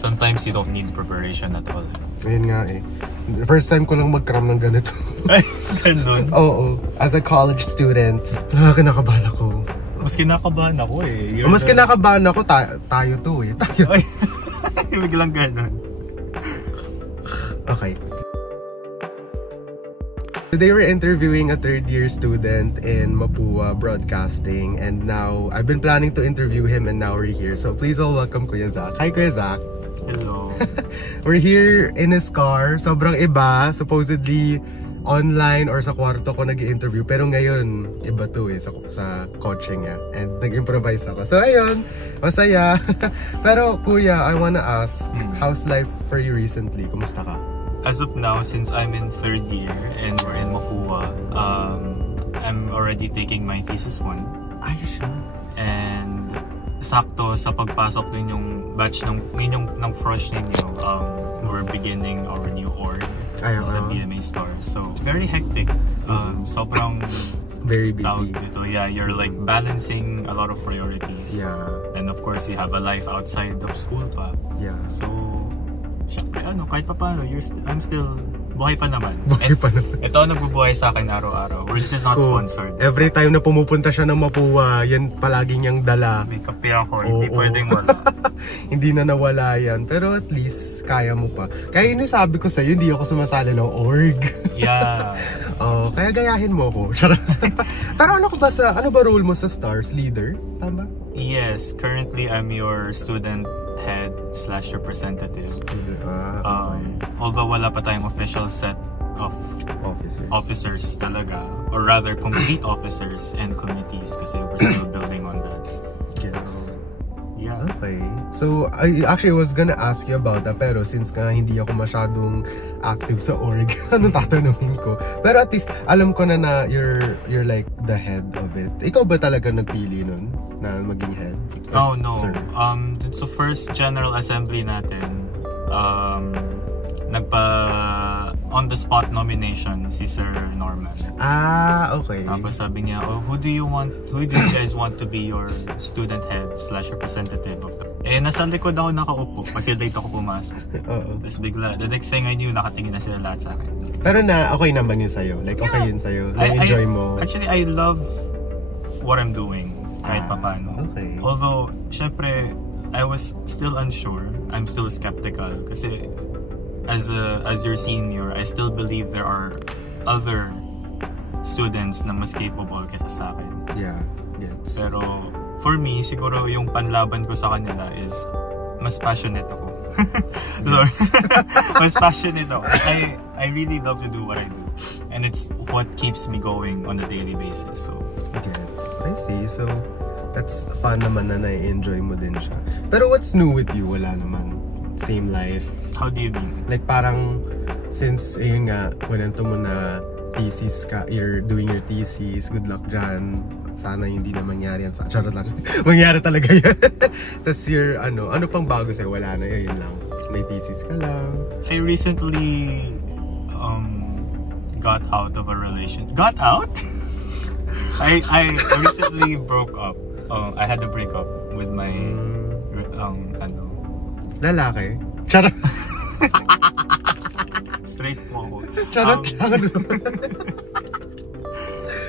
Sometimes you don't need preparation at all. Ayun nga eh. First time ko lang mag-cram ng ganito. Ay, ganun? Oo. As a college student, kinakabahan ako. Mas kinakabahan ako eh. Mas kinakabahan ako, tayo to eh. Tayo. Ay, biglang ganun. Okay. Today we're interviewing a third-year student in Mapua Broadcasting, and now I've been planning to interview him, and now we're here. So please all welcome Kuya Zach. Hi Kuya Zach. Hello. We're here in his car. Sobrang iba. Supposedly online or sa kwarto ko nag-i-interview, pero ngayon iba to eh, sa kotse niya, and nag-improvise ako. So ayun, masaya. Pero Kuya, I wanna ask, how's life for you recently? Kumusta ka? As of now, since I'm in third year and we're in Mapua, I'm already taking my thesis 1. Ay, siya. And sakto sa pagpasok ninyong batch ng fresh ninyo, we're beginning our new org sa BMA Stars. So, very hectic. Sobrang very busy. Dito. Yeah, you're like balancing a lot of priorities. Yeah. And of course, you have a life outside of school pa. Yeah. So, syempre, kahit pa paano, I'm still buhay pa naman. Buhay pa naman. Ito ang nagbubuhay sa akin araw-araw. We're just not sponsored. Every time na pumupunta siya ng Mapua, yan palagi niyang dala. May kape ako, hindi pwedeng wala. Hindi na nawala yan. Pero at least, kaya mo pa. Kaya yun yung sabi ko sa'yo, hindi ako sumasali ng org. Yeah. Kaya gayahin mo ko. Pero ano ba role mo sa Stars? Leader? Tama? Yes, currently I'm your student head / representative. Although wala pa tayong official set of officers talaga, or rather complete officers and committees, kasi we're still building on that. Yes. Yeah. Okay. So, I actually was gonna ask you about that, pero since nga hindi ako masyadong active sa org, anong tatanungin ko? Pero at least, alam ko na you're like the head of it. Ikaw ba talaga nagpili nun na maging head? Oh, no. So first General Assembly natin, on-the-spot nomination si Sir Norman. Okay. Tapos sabi niya, who do you guys want to be your student head / representative of the... Nasa likod ako nakaupo kasi late ako pumasok. Tapos bigla, the next thing I knew, nakatingin na sila lahat sa akin. Pero okay naman yun sa'yo? Like, okay yun sa'yo? Na-enjoy mo? Actually, I love what I'm doing kahit paano. Okay. Although, syempre, I was still unsure. I'm still skeptical kasi as your senior, I still believe there are other students na mas capable kaysa sa akin. Yeah, yes. Pero for me, siguro yung panlaban ko sa kanila is mas passionate ako. Sorry. Mas passionate ako. I really love to do what I do. And it's what keeps me going on a daily basis. So, yes. I see. So, that's fun naman na na-enjoy mo din siya. Pero what's new with you? Wala naman. Same life. How do you mean? Like parang, since ayun nga, kwento mo na thesis ka, you're doing your thesis, good luck dyan. Sana hindi na mangyari yan. Charot lang. Mangyari talaga yan. Tapos ano pang bago sa'yo? Wala na, yun lang. May thesis ka lang. I recently got out of a relation. Got out? I recently broke up. I had a breakup with my lalaki? Charot. Straight po ako. Charot lang.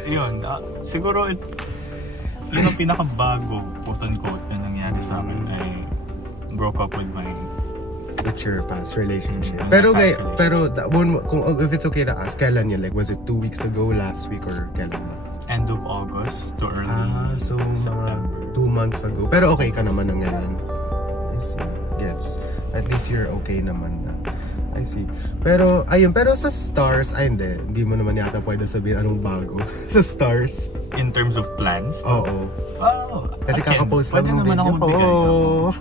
Yun, siguro yun ang pinakabago, quote-unquote, na nangyari sa akin. I broke up with your past relationship. Pero if it's okay to ask, kailan yun? Like, was it 2 weeks ago, last week, or kailan ba? End of August to early so September. 2 months ago. Pero okay ka naman na ngayon. I see. Gets. At least you're okay naman na. I see. Pero, ayun. Pero sa Stars, hindi mo naman yata pwede sabihin anong bago sa Stars. In terms of plans? Oo. Kasi kakapost lang ng video.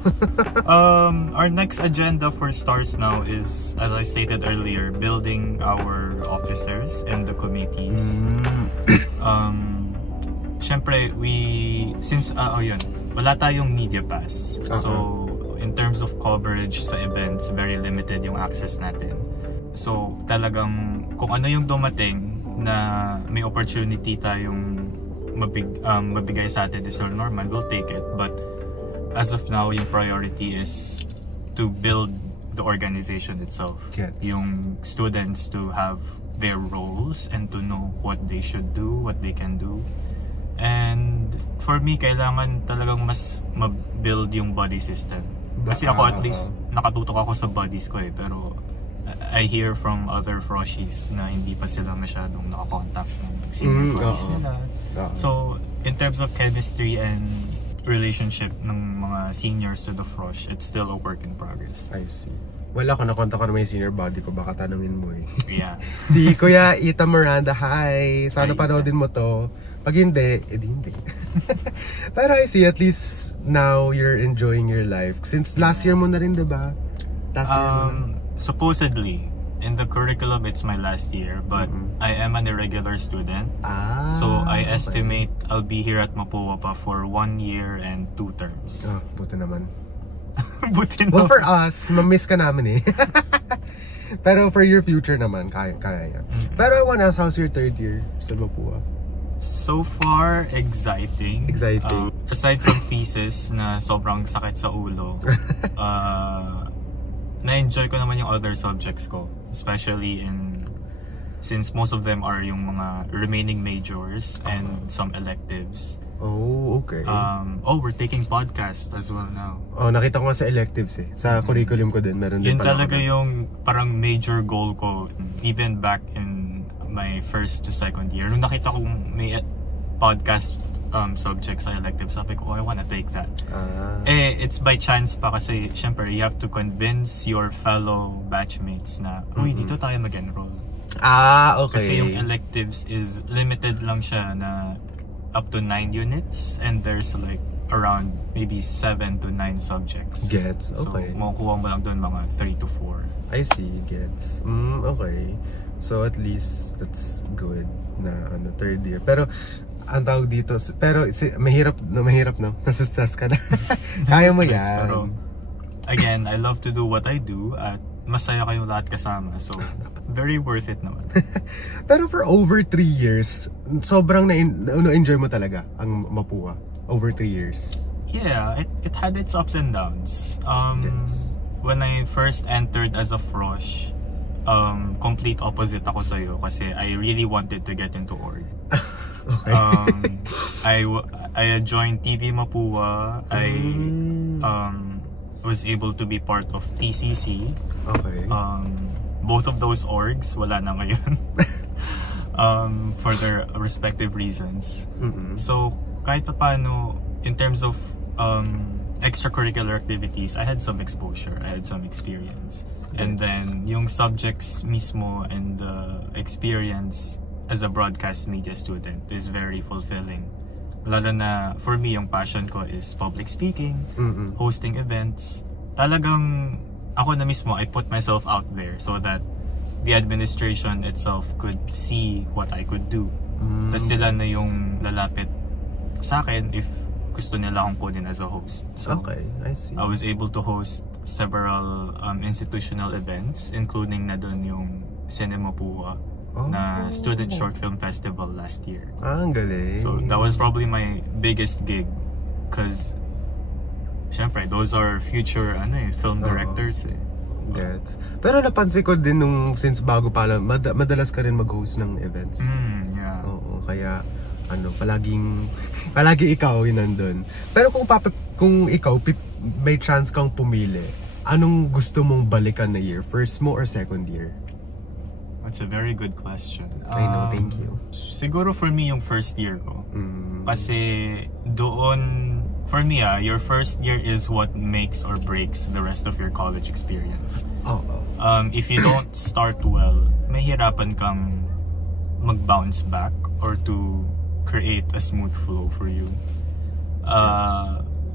Our next agenda for Stars now is, as I stated earlier, building our officers and the committees. Syempre, wala tayong media pass. So, in terms of coverage sa events, very limited yung access natin. So, talagang kung ano yung dumating na may opportunity tayong mabigay sa atin is all normal, we'll take it. But as of now, yung priority is to build the organization itself. Yes. Yung students to have their roles and to know what they should do, what they can do. And for me, kailangan talagang mas ma-build yung body system. Kasi ako at least nakatutok ako sa bodies ko pero I hear from other froshies na hindi pa sila masyadong nakakontakt ng senior bodies nila. So, in terms of chemistry and relationship ng mga seniors to the frosh, it's still a work in progress. I see. Wala ko, nakontak ko na may senior body ko, baka tanungin mo Yeah. Si Kuya Ita Miranda, hi! Sana panoodin mo to. Pag hindi, edi hindi. Pero I see, at least now you're enjoying your life. Since last year mo na rin, diba? Last year mo na. Supposedly, in the curriculum, it's my last year, but I am an irregular student. So I estimate I'll be here at Mapua pa for 1 year and 2 terms. Buti naman. Buti naman. Well, for us, ma-miss ka namin Pero for your future naman, kaya yan. Pero I wanna ask, how's your 3rd year sa Mapua? So far, exciting. Aside from thesis na sobrang sakit sa ulo, na-enjoy ko naman yung other subjects ko. Especially since most of them are yung mga remaining majors and some electives. Oh, okay. We're taking podcast as well now. Nakita ko nga sa electives Sa curriculum ko din, meron din pala. Yun talaga yung parang major goal ko even back in my 1st to 2nd year. Nung nakita ko may podcast subjects sa elective, sabi ko, I wanna take that. It's by chance pa kasi syempre you have to convince your fellow batchmates na dito tayo mag-enroll. Okay. Kasi yung electives is limited lang siya na up to 9 units and there's like around maybe 7 to 9 subjects. Gets, okay. So makukuha mo lang doon mga 3 to 4. I see, gets. Okay. So at least that's good na 3rd year. Pero ang tawag dito, pero mahirap no? Nasa-stress ka na. Kaya mo yan. Pero again, I love to do what I do at masaya kayong lahat kasama. So very worth it naman. Pero for over 3 years, sobrang na-enjoy mo talaga ang Mapua. Over 3 years. Yeah, it had its ups and downs. When I first entered as a frosh, complete opposite ako sa'yo kasi I really wanted to get into org. Okay. I joined TV Mapua. I was able to be part of TCC. Okay. Both of those orgs wala na ngayon. For their respective reasons. So kahit pa paano, in terms of extracurricular activities, I had some exposure, I had some experience. And then yung subjects mismo and the experience as a broadcast media student is very fulfilling. Lalo na for me, yung passion ko is public speaking, hosting events. Talagang ako na mismo, I put myself out there so that the administration itself could see what I could do. Tapos sila na yung lalapit sa akin if gusto nila akong kunin as a host. So, okay, I see. I was able to host several institutional events, including na doon yung Cinema Pua na Student Short Film Festival last year. Ang galing. So that was probably my biggest gig because syempre those are future film directors Gets. Pero napansin ko din nung since bago pa lang, madalas ka rin mag-host ng events. Yeah. Oo, kaya palagi ikaw yung nandun. Pero kung ikaw may chance kang pumili, anong gusto mong balikan na year? First mo or second year? That's a very good question. I know, thank you. Siguro for me yung first year ko. Kasi doon, for me your first year is what makes or breaks the rest of your college experience. If you don't start well, mahirapan kang mag-bounce back or to create a smooth flow for you.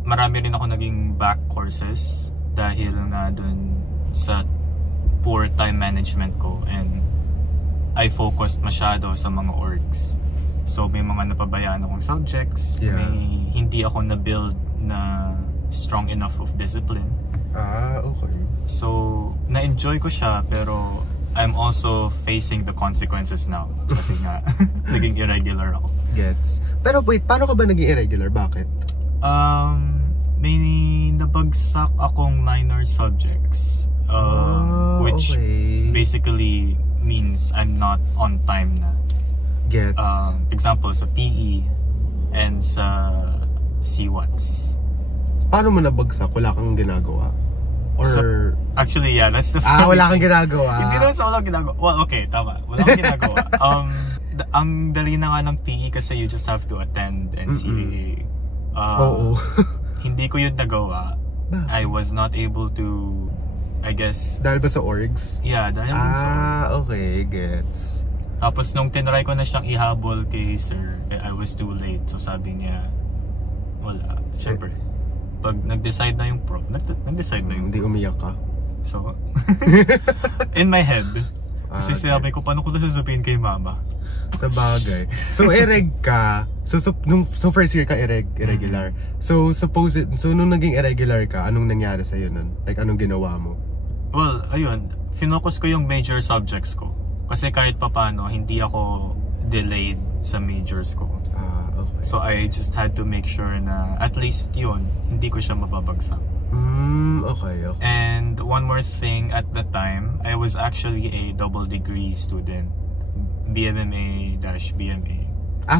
Marami rin ako naging back courses dahil nga dun sa poor time management ko and I focused masyado sa mga orgs. So may mga napabayaan akong subjects, may hindi ako na-build na strong enough of discipline. Okay. So na-enjoy ko siya pero I'm also facing the consequences now kasi nga naging irregular ako. Gets. Pero wait, paano ka ba naging irregular? Bakit? may nabagsak akong minor subjects. Which basically means I'm not on time na. Gets. Example, sa PE and sa CWATS. Paano mo nabagsak? Wala kang ginagawa? Or... So, actually, yeah, that's the funny wala kang ginagawa. Hindi naman sa walang ginagawa. Well, okay, tama. Wala kang ginagawa. Ang dali na nga ng PE kasi you just have to attend NCAA. Hindi ko yun nagawa. I was not able to, I guess... Dahil ba sa orgs? Yeah, dahil sa orgs. Okay, gets. Tapos nung tinry ko na siyang ihabol kay sir, I was too late. So sabi niya, wala. Siyempre, pag nag-decide na yung prof, nag-decide na yung Hindi umiyak ka? So, in my head, kasi sinabi ko, paano ko na sasabihin kay mama? Sa bagay. So, ereg ka. So first year ka irregular. So, nung naging irregular ka, anong nangyari sa'yo nun? Like, anong ginawa mo? Well, ayun. Finocus ko yung major subjects ko. Kasi kahit papano, hindi ako delayed sa majors ko. Okay. So, I just had to make sure na at least yun, hindi ko siya mababagsak. Okay. And one more thing, at the time, I was actually a double degree student. BMMA-BMA.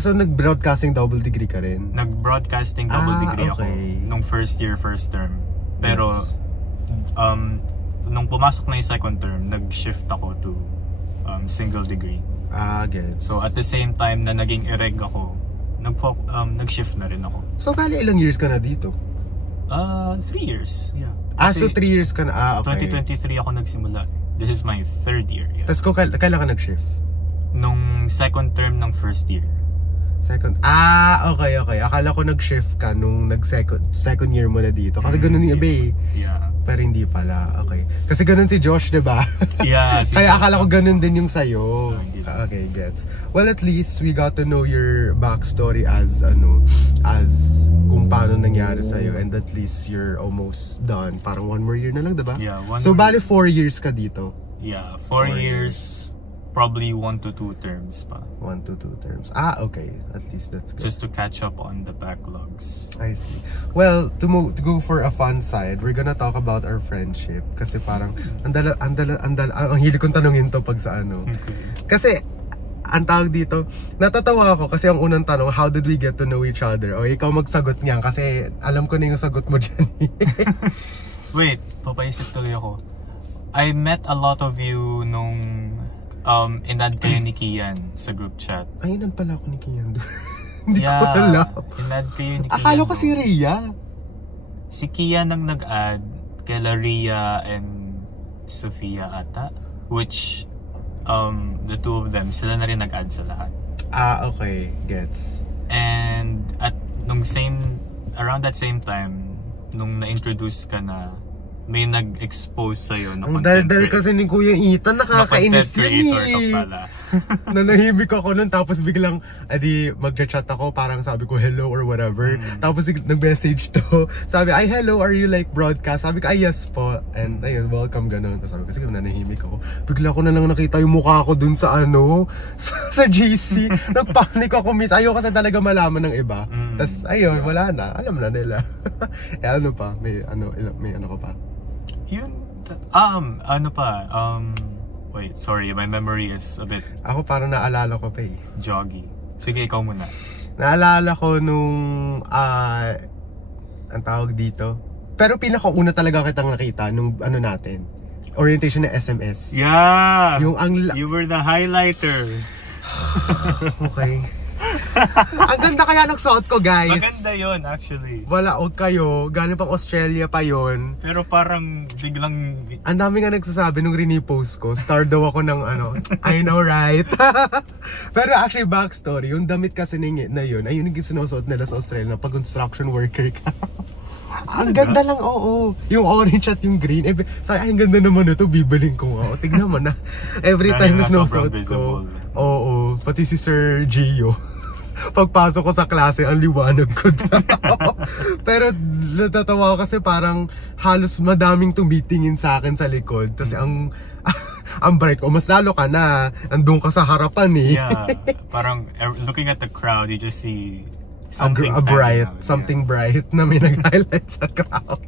So nag-broadcasting double degree ka rin? Nag-broadcasting double degree ako nung first year, first term. Pero, nung pumasok na yung second term, nag-shift ako to single degree. Gets. So, at the same time na naging irreg ako, nag-shift na rin ako. So, bali ilang years ka na dito? 3 years. Yeah. So 3 years ka na? Okay. 2023 ako nagsimula. This is my 3rd year. Yeah. Tapos kailan ka nag-shift? Nung second term ng first year. Second? Okay. Akala ko nag-shift ka nung second year mo na dito. Kasi ganun yung iba eh. Yeah. Pero hindi pala. Okay. Kasi ganun si Josh, diba? Yeah. Kaya akala ko ganun din yung sa'yo. No, okay, gets. Well, at least we got to know your backstory as kung paano nangyari sa'yo. And at least you're almost done. Parang 1 more year na lang, diba? Yeah, so, bali 4 years ka dito? Yeah, 4 years. Probably 1 to 2 terms pa. 1 to 2 terms. Okay. At least that's good. Just to catch up on the backlogs. I see. Well, to go for a fun side, we're gonna talk about our friendship. Kasi parang, ang hilig kong tanungin to pag sa ano. Kasi, ang tawag dito, natatawa ako kasi ang unang tanong, how did we get to know each other? O ikaw magsagot niyan kasi alam ko na yung sagot mo dyan. Wait, papaisip tuloy ako. I met a lot of you nung inad kayo ni Kian sa group chat. Ay, inad pala ako ni Kian. Hindi ko alam. Inad kayo ni Kian. Akala ko si Rhea. Si Kian ang nag-add kay Rhea and Sofia ata. Which, the two of them, sila na rin nag-add sa lahat. Okay. Gets. And around that same time, nung na-introduce ka na, may nag-expose sa'yo na content creator. Dahil kasi ni Kuya Ethan, nakakainis yun ka pala. Nanahimik ako nun, tapos biglang, mag-chat ako, parang sabi ko hello or whatever. Tapos nag-message to, sabi, hello, are you like broadcast? Sabi ko, yes po. And ayun, welcome, ganun. Tapos sabi ko, sige, nanahimik ako. Bigla ko na lang nakita yung mukha ko dun sa sa GC. Nagpanik ako, miss. Ayaw kasi talaga malaman ng iba. Tapos ayun, wala na. Alam na nila. Ano pa? May ano ko pa? Yun, wait, sorry, my memory is a bit... Ako parang naalala ko pa eh. Joggy. Sige, ikaw muna. Naalala ko nung, ang tawag dito. Pero pinakauna talaga kitang nakita nung natin. Orientation na SMS. Yeah! Yung you were the highlighter. Okay. Ang ganda kaya ng suot ko, guys. Maganda yun, actually. Wala, huwag kayo. Galing pang Australia pa yon. Pero parang biglang... Ang dami nga nagsasabi nung rinipost ko. Star daw ako ng I know, right? Pero actually, backstory. Yung damit kasi na yun, ayun yung sinusuot nila sa Australia na pag construction worker ka. Ang ganda lang, oo. Yung orange at yung green. Ang ganda naman ito, bibaling ko nga. Tignan mo na. Every time na sinusuot ko. Oo, pati si Sir Gio. Pagpasok ko sa klase, ang liwanag ko daw. Pero natatawa ko kasi parang halos madaming tumitingin sa akin sa likod. Kasi ang bright ko, mas lalo ka na. Andun ka sa harapan eh. Yeah, parang looking at the crowd, you just see something bright na may nag-highlight sa crowd.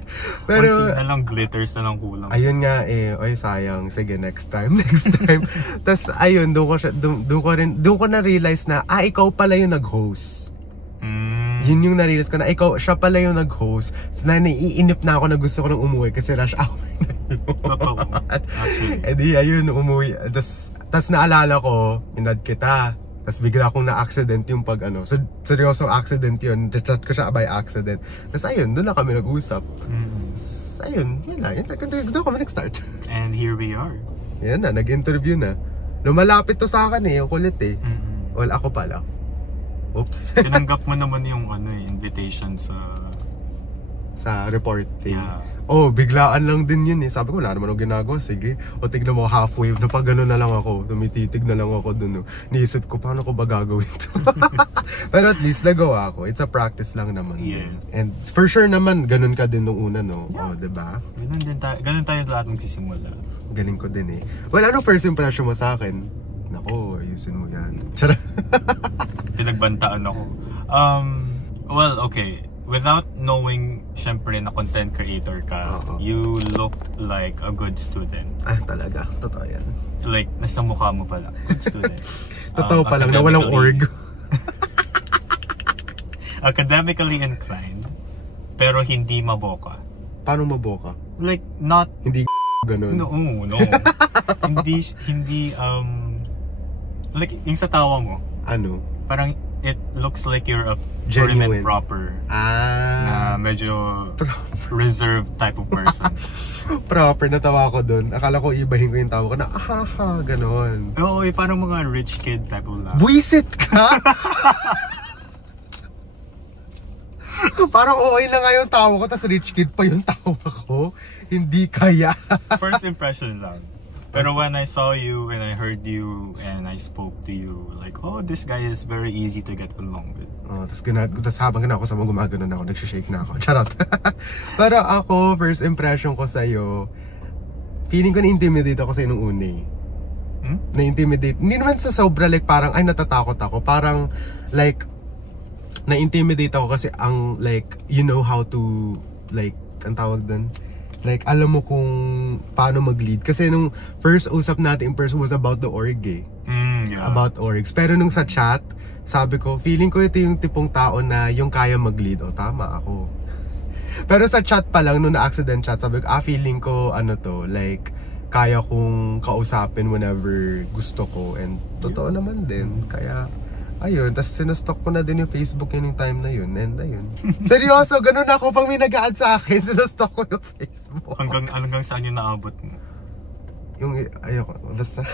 Pero konti na lang, glitters na lang kulang. Ayun nga oy sayang, sige next time. Tas ayun, doon ko na realize na ikaw pala yung nag-host. Yun yung na-realize ko na siya pala yung nag-host. So, naiinip na ako na gusto ko nang umuwi kasi rush hour na yun. Totoo, actually. Di ayun, umuwi. Tas naalala ko, inad kita. Tas bigla akong na-accident yung pag so seryosong accident yun. Chat ko siya by accident. Tas ayun, doon na kami nag-usap. Ayun, yun lang. Doon kami nag-start. And here we are. Yan na, nag-interview na. Lumalapit to sa akin yung kulit Well, ako pala. Oops. Tinanggap mo naman yung invitation sa reporting. Yeah. Biglaan lang din yun Sabi ko, wala naman akong ginagawa. Sige. Tignan mo halfway. Napag gano'n na lang ako. Tumititig na lang ako dun. Niisip ko, paano ko ba gagawin to? Pero at least nagawa ko. It's a practice lang naman. Yeah. And for sure naman, ganun ka din nung una, no? Yeah. Diba? Ganun tayo lahat magsisimula. Galing ko din Well, ano first impression mo sa akin? Nako, ayusin mo yan. Charot. Pinagbantaan ako. Well, okay. Without knowing, syempre, na content creator ka, you looked like a good student. Talaga. Totoo yan. Like, nasa mukha mo pala. Good student. Totoo pa lang na walang org. Academically inclined, pero hindi maboka. Paano maboka? Like, not... Hindi ganun. No. hindi, like, yung sa tawa mo. Ano? Parang, it looks like you're a genuine, proper. Na medyo reserved type of person. Proper, natawa ko dun. Akala ko ibahin ko yung tawa ko na, ganon. Oo, parang mga rich kid type of laugh. Buisit ka? Parang okay na nga yung tawa ko, tas rich kid pa yung tawa ko. Hindi kaya. First impression lang. Pero when I saw you and I heard you and I spoke to you, like, this guy is very easy to get along with. Tas habang ako sa mga gumagano na ako, nagsishake na ako. Charot. Pero ako, first impression ko sa'yo, feeling ko na-intimidate ako sa'yo nung una Na-intimidate. Hindi naman sa sobra, like, parang, natatakot ako. Parang, like, na-intimidate ako kasi like, you know how to, like, ang tawag dun? Like, alam mo kung paano mag-lead. Kasi nung first usap natin in person was about the org yeah. About orgs. Pero nung sa chat, sabi ko, feeling ko ito yung tipong tao na yung kaya mag-lead. Tama ako. Pero sa chat pa lang, nung na-accident chat, sabi ko, feeling ko, like, kaya kong kausapin whenever gusto ko. And totoo naman din. Kaya, ayun, tas sinastock ko na din yung Facebook yun yung time na yun. And ayun. Seryoso, ganun ako pang may nag-a-add sa akin. Sinastock ko yung Facebook. Hanggang saan yung naabot mo? Yung, ayoko, basta.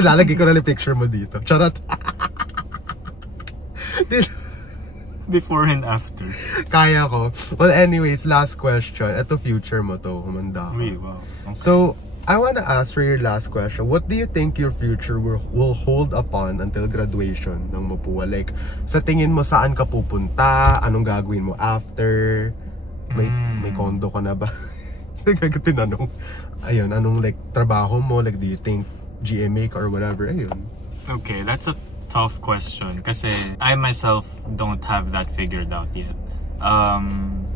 Ilalagay ko na yung picture mo dito. Charot. Before and after. Kaya ko. Well, anyways, last question. Ito future mo to. Humanda. Wow. Okay. So, I wanna ask for your last question. What do you think your future will hold upon until graduation ng Mapua? Like, sa tingin mo saan ka pupunta? Anong gagawin mo after? May condo ka na ba? Tinanong. Ayun, anong like trabaho mo? Like, do you think GMA or whatever? Ayun. Okay, that's a tough question kasi I myself don't have that figured out yet.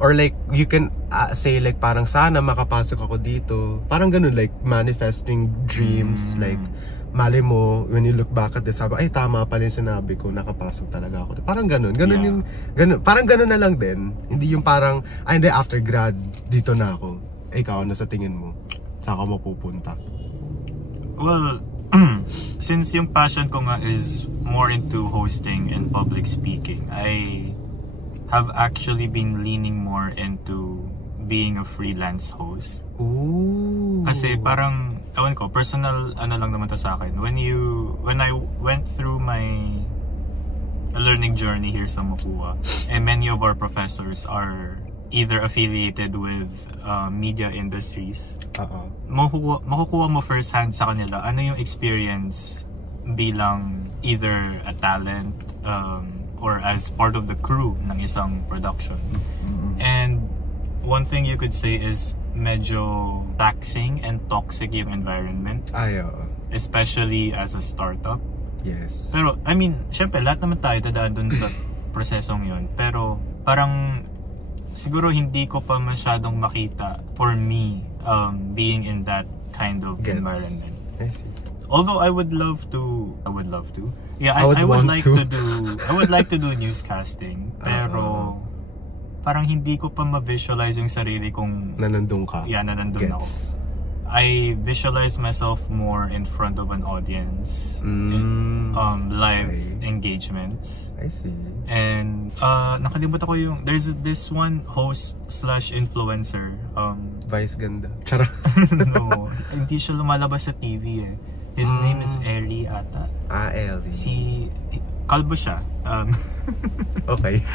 Or like, you can say like, parang sana makapasok ako dito. Parang ganun, like, manifesting dreams. Like, mali mo, when you look back at this, sabi, ay, tama pala yung sinabi ko, nakapasok talaga ako. Parang ganun. Ganun yung, parang ganun na lang din. Hindi yung parang, hindi, after grad, dito na ako. Ikaw, ano sa tingin mo? Saan ka mapupunta? Well, since yung passion ko nga is more into hosting and public speaking, I have actually been leaning more into being a freelance host. Ooh. Kasi parang, ewan ko, personal ano lang naman to sa akin. When I went through my learning journey here sa Mapua, and many of our professors are either affiliated with media industries. Makukuha mo first hand sa kanila ano yung experience bilang either a talent or as part of the crew ng isang production. And one thing you could say is medyo taxing and toxic yung environment. Especially as a startup. Yes. Pero, I mean, syempre, lahat naman tayo dadaan dun sa prosesong yun. Pero parang siguro hindi ko pa masyadong makita for me being in that kind of environment. I see. Although I would love to. Yeah, I would like to do newscasting. Pero parang hindi ko pa ma-visualize yung sarili kong nanandun ka. Yeah, nanandun ako. I visualize myself more in front of an audience in live engagements. I see. And nakalimutan ko yung there's this one host / influencer Vice ganda. Chara. No, hindi siya lumalabas sa TV eh. His name is Eli ata. Eli. Kalbo siya. Okay.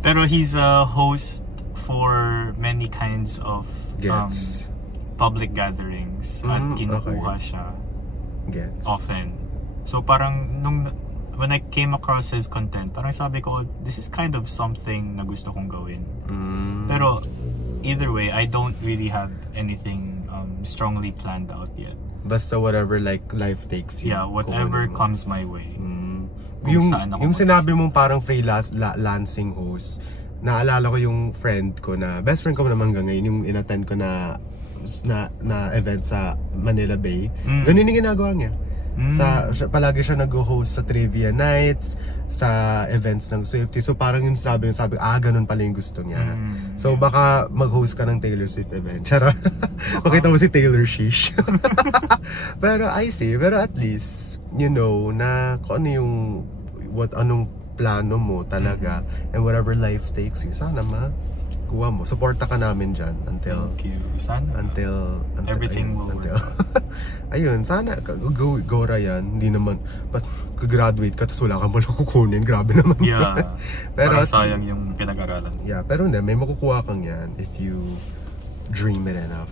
Pero he's a host for many kinds of public gatherings at kinukuha siya often. So parang when I came across his content, parang sabi ko, this is kind of something na gusto kong gawin. Pero either way, I don't really have anything strongly planned out yet. Basta whatever like life takes you. Yeah, whatever comes my way. Yung sinabi mong parang freelancing host, naalala ko yung friend ko na, best friend ko naman hanggang ngayon, yung inattend ko na event sa Manila Bay. Ganun yung ginagawa niya. Palagi siya nag-host sa trivia nights, sa events ng Swiftie. So parang yung sabi, ganun pala yung gusto niya. So baka mag-host ka ng Taylor Swift event. Chara. Makita mo si Taylor Shish. Pero I see, pero at least you know na kung ano yung anong plano mo talaga, and whatever life takes you, sana kuha mo. Suporta ka namin dyan until everything will work. Ayun, sana go Ryan. Hindi naman graduate ka tapos wala kang wala kukunin. Grabe naman. Yeah. Pero parang sayang yung pinag-aralan. Yeah, pero hindi, may makukuha kang yan if you dream it enough.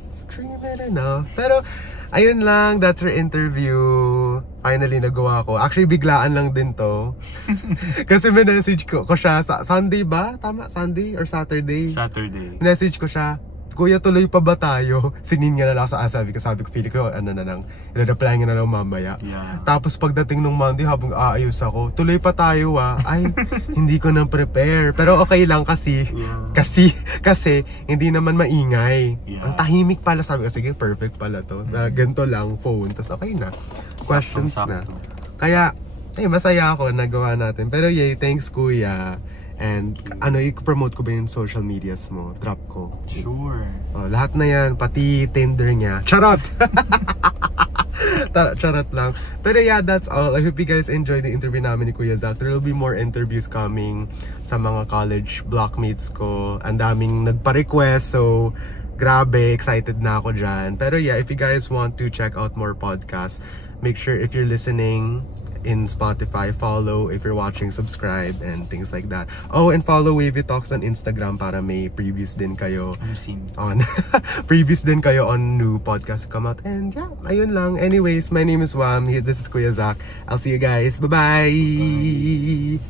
Pero ayun lang, that's our interview. Finally nagawa ko. Actually biglaan lang din to. Kasi message ko siya sa Sunday ba? Tama? Sunday or Saturday? Saturday. Message ko siya, kuya tuloy pa ba tayo? Sinin nga na lang sa sabi ko feeling ko ano na lang, i-reply nga na lang mamaya. Yeah. Tapos pagdating nung Monday habang aayos ako, tuloy pa tayo ay hindi ko nang prepare. Pero okay lang kasi hindi naman maingay. Yeah. Ang tahimik pala, sabi ko sige perfect pala to. Ganito lang phone, tapos okay na. Questions na. Kaya masaya ako nagawa natin. Pero yay, thanks kuya. And i-promote ko ba yung social medias mo? Drop ko. Sure. Lahat na yan, pati Tinder niya. Charot! Charot lang. Pero yeah, that's all. I hope you guys enjoyed the interview namin ni Kuya Zach. There will be more interviews coming sa mga college blockmates ko. Ang daming nagpa-request, so grabe, excited na ako dyan. Pero yeah, if you guys want to check out more podcasts, make sure if you're listening in Spotify, follow. If you're watching, subscribe and things like that. And follow Wavy Talks on Instagram para may previews din kayo on previews din kayo on new podcasts come out. And yeah, ayun lang. Anyways, my name is Wam. This is Kuya Zach. I'll see you guys. Bye-bye!